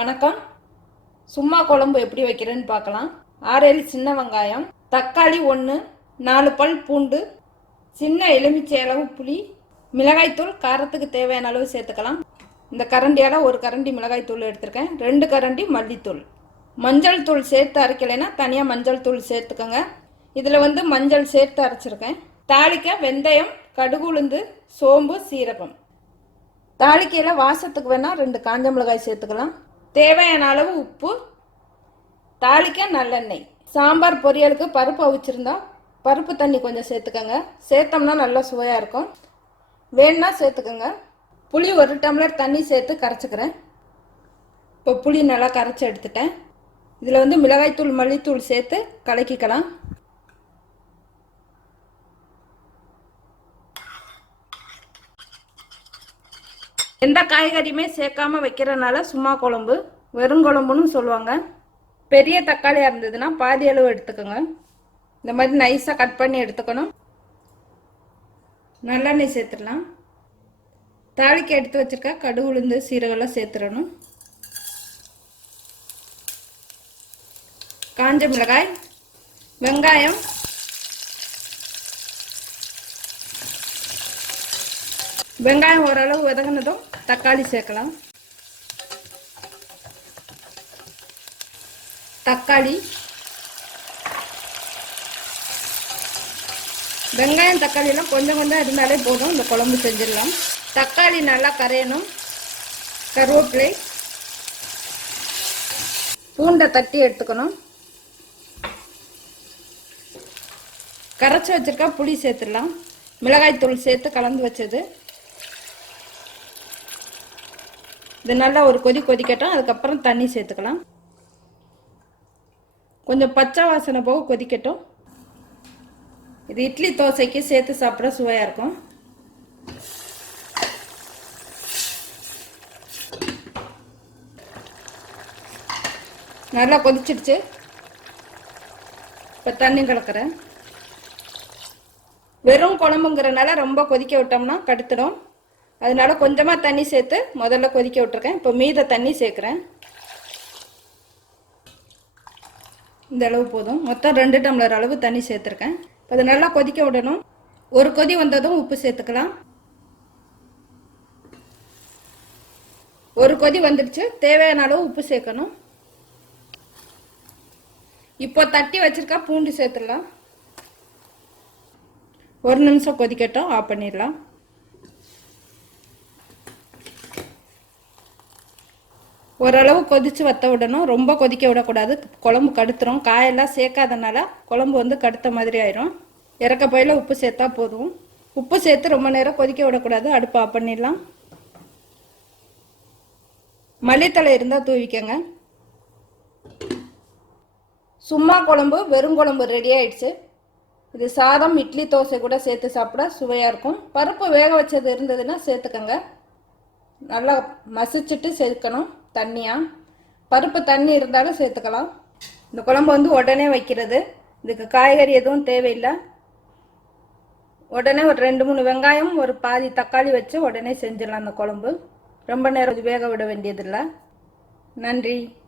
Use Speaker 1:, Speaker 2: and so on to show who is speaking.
Speaker 1: வணக்கம். சும்மா குழம்பு எப்படி வைக்கிறேன்னு பார்க்கலாம். ஆறேழு சின்ன வெங்காயம் தக்காளி ஒன்று நாலு பல் பூண்டு சின்ன எலுமிச்சை அளவு புளி மிளகாய்த்தூள் காரத்துக்கு தேவையான அளவு சேர்த்துக்கலாம். இந்த கரண்டியால் ஒரு கரண்டி மிளகாய்த்தூள் எடுத்திருக்கேன். ரெண்டு கரண்டி மல்லித்தூள். மஞ்சள் தூள் சேர்த்து அரைக்கலைன்னா தனியாக மஞ்சள் தூள் சேர்த்துக்கோங்க. இதில் வந்து மஞ்சள் சேர்த்து அரைச்சிருக்கேன். தாளிக்க வெந்தயம் கடுகு உளுந்து சோம்பு சீரகம். தாளிக்கையில் வாசத்துக்கு வேணால் ரெண்டு காஞ்ச மிளகாய் சேர்த்துக்கலாம். தேவையான அளவு உப்பு தாளிக்க நல்லெண்ணெய். சாம்பார் பொரியலுக்கு பருப்பு அவிச்சிருந்தா பருப்பு தண்ணி கொஞ்சம் சேர்த்துக்கோங்க. சேர்த்தோம்னா நல்லா சுவையாக இருக்கும். வேணும்னா சேர்த்துக்கோங்க. புளி ஒரு டம்ளர் தண்ணி சேர்த்து கரைச்சிக்கிறேன். இப்போ புளி நல்லா கரைச்சி எடுத்துட்டேன். இதில் வந்து மிளகாய்த்தூள் மல்லித்தூள் சேர்த்து கலக்கிக்கலாம். எந்த காய்கறியுமே சேர்க்காம வைக்கிறனால சும்மா குழம்பு வெறும் குழம்புன்னு சொல்லுவாங்க. பெரிய தக்காளியாக இருந்ததுன்னா பாதி அளவு எடுத்துக்கோங்க. இந்த மாதிரி நைஸாக கட் பண்ணி எடுத்துக்கணும். நல்லெண்ணெய் சேர்த்துடலாம். தாளிக்கு எடுத்து வச்சிருக்க கடுகு உளுந்து சீரகெல்லாம் சேர்த்துடணும். காஞ்ச மிளகாய் வெங்காயம். வெங்காயம் ஓரளவு வதங்கினதும் தக்காளி சேர்க்கலாம். தக்காளி. வெங்காயம் தக்காளியெல்லாம் கொஞ்சம் கொஞ்சம் இருந்தாலே போதும். இந்த குழம்பு செஞ்சிடலாம். தக்காளி நல்லா கரையணும். கருவேப்பிலை. பூண்டை தட்டி எடுத்துக்கணும். கரைச்சி வச்சிருக்கா புளி சேர்த்துடலாம். மிளகாய் தூள் சேர்த்து கலந்து வச்சது. இது நல்லா ஒரு கொதி கொதிக்கட்டும் அதுக்கப்புறம் தண்ணி சேர்த்துக்கலாம். கொஞ்சம் பச்சை வாசனை போக கொதிக்கட்டும். இது இட்லி தோசைக்கு சேர்த்து சாப்பிட சுவையாக இருக்கும். நல்லா கொதிச்சிடுச்சு. இப்போ தண்ணி கலக்கிறேன். வெறும் குழம்புங்கிறனால ரொம்ப கொதிக்க விட்டோம்னா கடுத்துடும். அதனால கொஞ்சமாக தண்ணி சேர்த்து முதல்ல கொதிக்க விட்டுருக்கேன். இப்போ மீத தண்ணி சேர்க்குறேன். இந்த அளவு போதும். மொத்தம் ரெண்டு டம்ளர் அளவு தண்ணி சேர்த்துருக்கேன். இப்போ அதை நல்லா கொதிக்க விடணும். ஒரு கொதி வந்ததும் உப்பு சேர்த்துக்கலாம். ஒரு கொதி வந்துடுச்சு தேவையான அளவு உப்பு சேர்க்கணும். இப்போ தட்டி வச்சிருக்கா பூண்டு சேர்த்துடலாம். ஒரு நிமிஷம் கொதிக்கட்டும். ஆஃப் பண்ணிடலாம். ஓரளவு கொதித்து வத்த விடணும் ரொம்ப கொதிக்க விடக்கூடாது. குழம்பு கடுத்துரும். காயெல்லாம் சேர்க்காதனால குழம்பு வந்து கடுத்த மாதிரி ஆயிரும். இறக்க பையில் உப்பு சேர்த்தா போதும். உப்பு சேர்த்து ரொம்ப நேரம் கொதிக்க விடக்கூடாது. அடுப்பு ஆஃப் பண்ணிடலாம். மல்லித்தலை இருந்தால் தூவிக்கங்க. சும்மா குழம்பு வெறும் குழம்பு ரெடி ஆயிடுச்சு. இது சாதம் இட்லி தோசை கூட சேர்த்து சாப்பிட சுவையாக இருக்கும். பருப்பு வேக வச்சது இருந்ததுன்னா சேர்த்துக்கங்க. நல்லா மசிச்சுட்டு சேர்க்கணும் தண்ணியாக பருப்பு தண்ணி இருந்தாலும் சேர்த்துக்கலாம். இந்த குழம்பு வந்து உடனே வைக்கிறது. இதுக்கு காய்கறி எதுவும் தேவையில்லை. உடனே ஒரு ரெண்டு மூணு வெங்காயம் ஒரு பாதி தக்காளி வச்சு உடனே செஞ்சிடலாம் அந்த குழம்பு. ரொம்ப நேரம் வேக விட வேண்டியதில்லை. நன்றி.